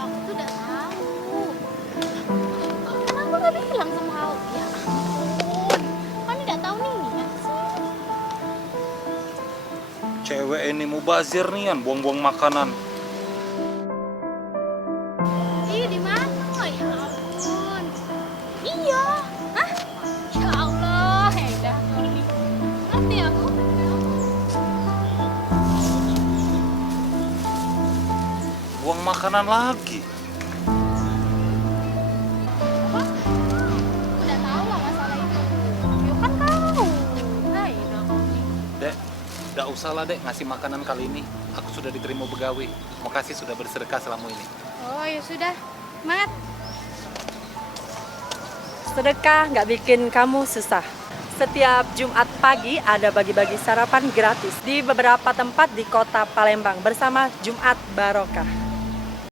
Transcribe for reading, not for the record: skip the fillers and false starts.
aku tuh udah tahu. Kenapa nggak bilang sama kau? Ya ampun, kan nggak tahu nih ya sih. Cewek ini mubazir nih, buang-buang makanan. Ih, di mana? Ya ampun. Iya. Hah? Ya Allah, hedah kau nih. Ngerti aku? Buang makanan lagi. Apa? Udah tahu lah masalah itu. Ya kan kau. Hedah kau nih. Dek, gak usah lah dek ngasih makanan kali ini. Aku sudah diterima begawi. Makasih sudah bersedekah selama ini. Oh, ya sudah. Semangat. Sedekah nggak bikin kamu susah. Setiap Jumat pagi ada bagi-bagi sarapan gratis di beberapa tempat di kota Palembang bersama Jumat Barokah.